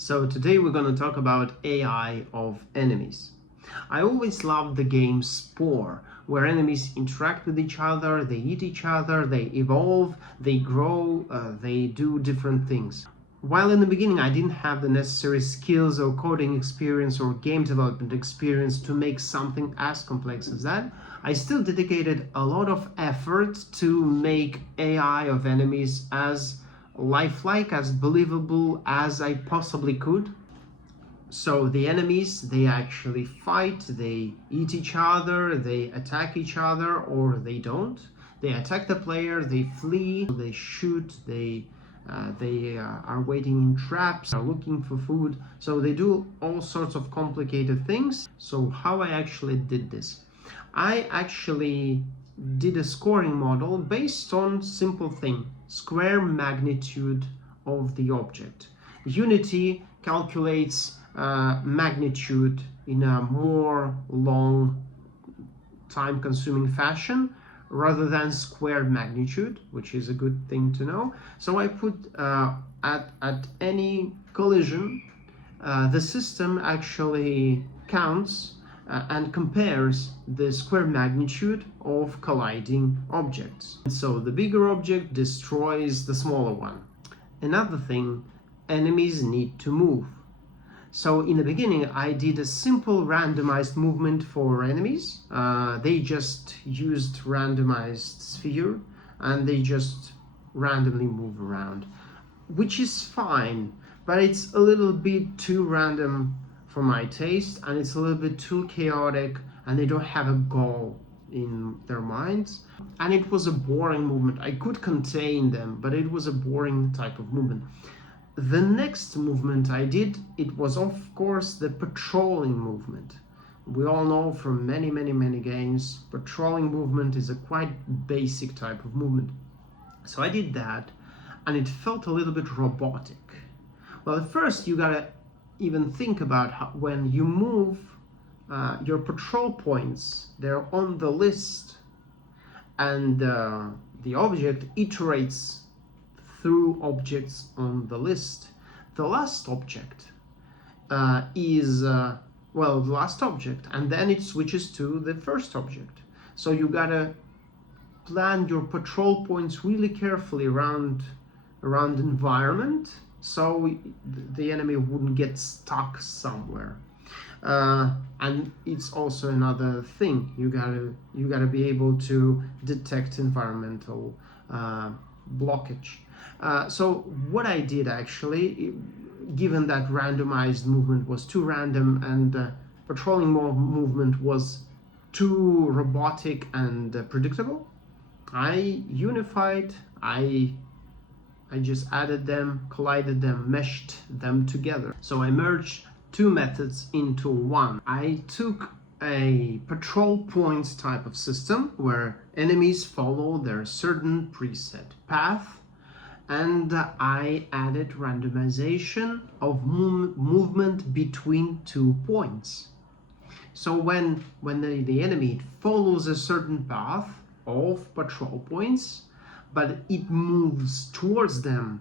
So today we're going to talk about AI of enemies. I always loved the game Spore, where enemies interact with each other, they eat each other, they evolve, they grow, they do different things. While in the beginning I didn't have the necessary skills or coding experience or game development experience to make something as complex as that, I still dedicated a lot of effort to make AI of enemies as lifelike, as believable as I possibly could. So the enemies, they actually fight, they eat each other, they attack each other, or they don't. They attack the player, they flee, they shoot, they are waiting in traps, are looking for food. So they do all sorts of complicated things. So how I actually did this? I actually did a scoring model based on simple thing, square magnitude of the object. Unity calculates magnitude in a more long time-consuming fashion rather than squared magnitude, which is a good thing to know. So I put at any collision, the system actually counts and compares the square magnitude of colliding objects. So the bigger object destroys the smaller one. Another thing, enemies need to move. So in the beginning I did a simple randomized movement for enemies. They just used randomized sphere and they just randomly move around, which is fine, but it's a little bit too random for my taste, and it's a little bit too chaotic, and they don't have a goal in their minds, and it was a boring movement. I could contain them, but it was a boring type of movement. The next movement I did, it was of course the patrolling movement. We all know from many games, patrolling movement is a quite basic type of movement. So I did that, and it felt a little bit robotic. Well, at first you gotta even think about how, when you move your patrol points, they're on the list, and the object iterates through objects on the list. The last object is the last object, and then it switches to the first object. So you gotta plan your patrol points really carefully around environment, so the enemy wouldn't get stuck somewhere. And it's also another thing, you gotta be able to detect environmental blockage. So what I did actually, given that randomized movement was too random and patrolling movement was too robotic and predictable, I unified, I just added them, collided them, meshed them together. So I merged two methods into one. I took a patrol points type of system where enemies follow their certain preset path, and I added randomization of movement between 2 points. So when the enemy follows a certain path of patrol points, but it moves towards them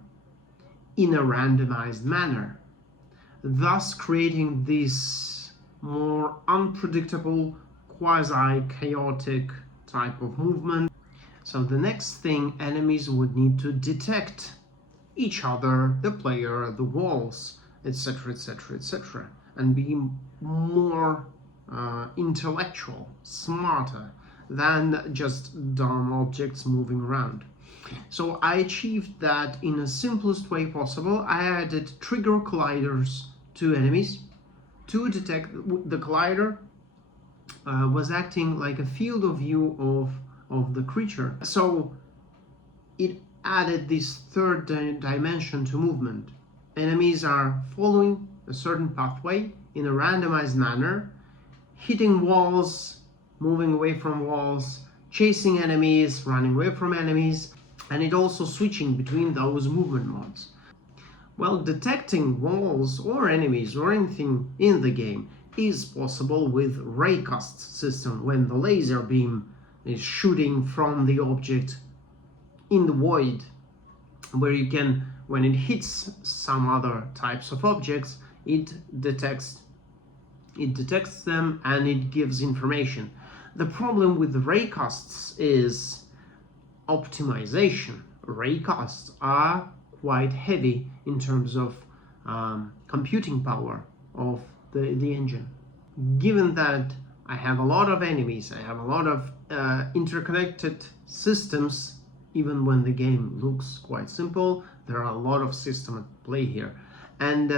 in a randomized manner, thus creating this more unpredictable, quasi-chaotic type of movement. So the next thing, enemies would need to detect each other, the player, the walls, etc, etc, etc, and be more intellectual, smarter than just dumb objects moving around. So I achieved that in the simplest way possible. I added trigger colliders to enemies to detect the collider was acting like a field of view of the creature. So it added this third dimension to movement. Enemies are following a certain pathway in a randomized manner, hitting walls, moving away from walls, chasing enemies, running away from enemies, and it also switching between those movement modes. Well, detecting walls or enemies or anything in the game is possible with Raycast system, when the laser beam is shooting from the object in the void, where you can when it hits some other types of objects, it detects them and it gives information. The problem with the raycasts is optimization. Raycasts are quite heavy in terms of computing power of the engine. Given that I have a lot of enemies, I have a lot of interconnected systems, even when the game looks quite simple, there are a lot of systems at play here. And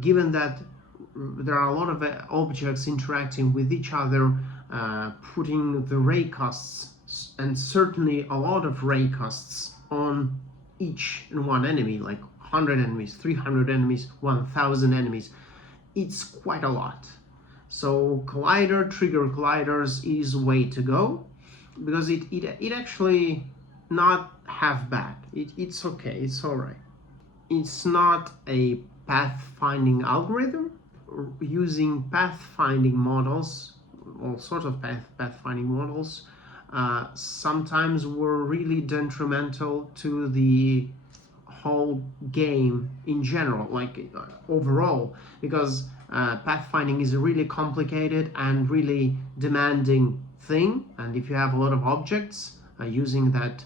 given that there are a lot of objects interacting with each other, putting the raycasts, and certainly a lot of raycasts, on each and one enemy, like 100 enemies, 300 enemies, 1000 enemies, it's quite a lot. So trigger colliders is way to go, because it actually not half bad. It's okay, it's all right. It's not a pathfinding algorithm. Using pathfinding models, all sorts of pathfinding models, sometimes were really detrimental to the whole game in general, like overall, because pathfinding is a really complicated and really demanding thing, and if you have a lot of objects using that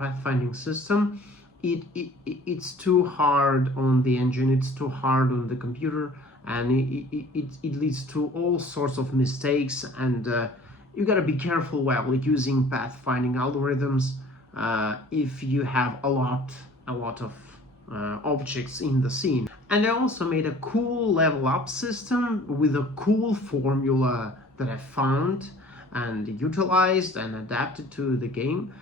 pathfinding system, it's too hard on the engine, it's too hard on the computer, and it leads to all sorts of mistakes, and you gotta be careful while using pathfinding algorithms if you have a lot of objects in the scene. And I also made a cool level up system with a cool formula that I found and utilized and adapted to the game,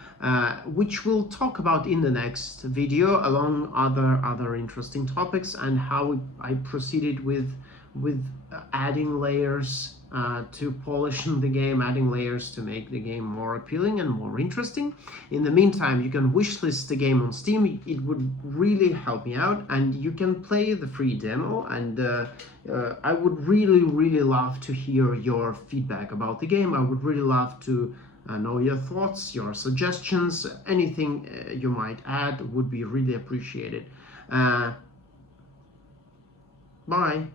which we'll talk about in the next video, along other interesting topics, and how I proceeded with adding layers to polish the game, adding layers to make the game more appealing and more interesting. In the meantime, you can wishlist the game on Steam. It would really help me out, and you can play the free demo, and I would really love to hear your feedback about the game. I would really love to know your thoughts, your suggestions, anything you might add would be really appreciated. Bye.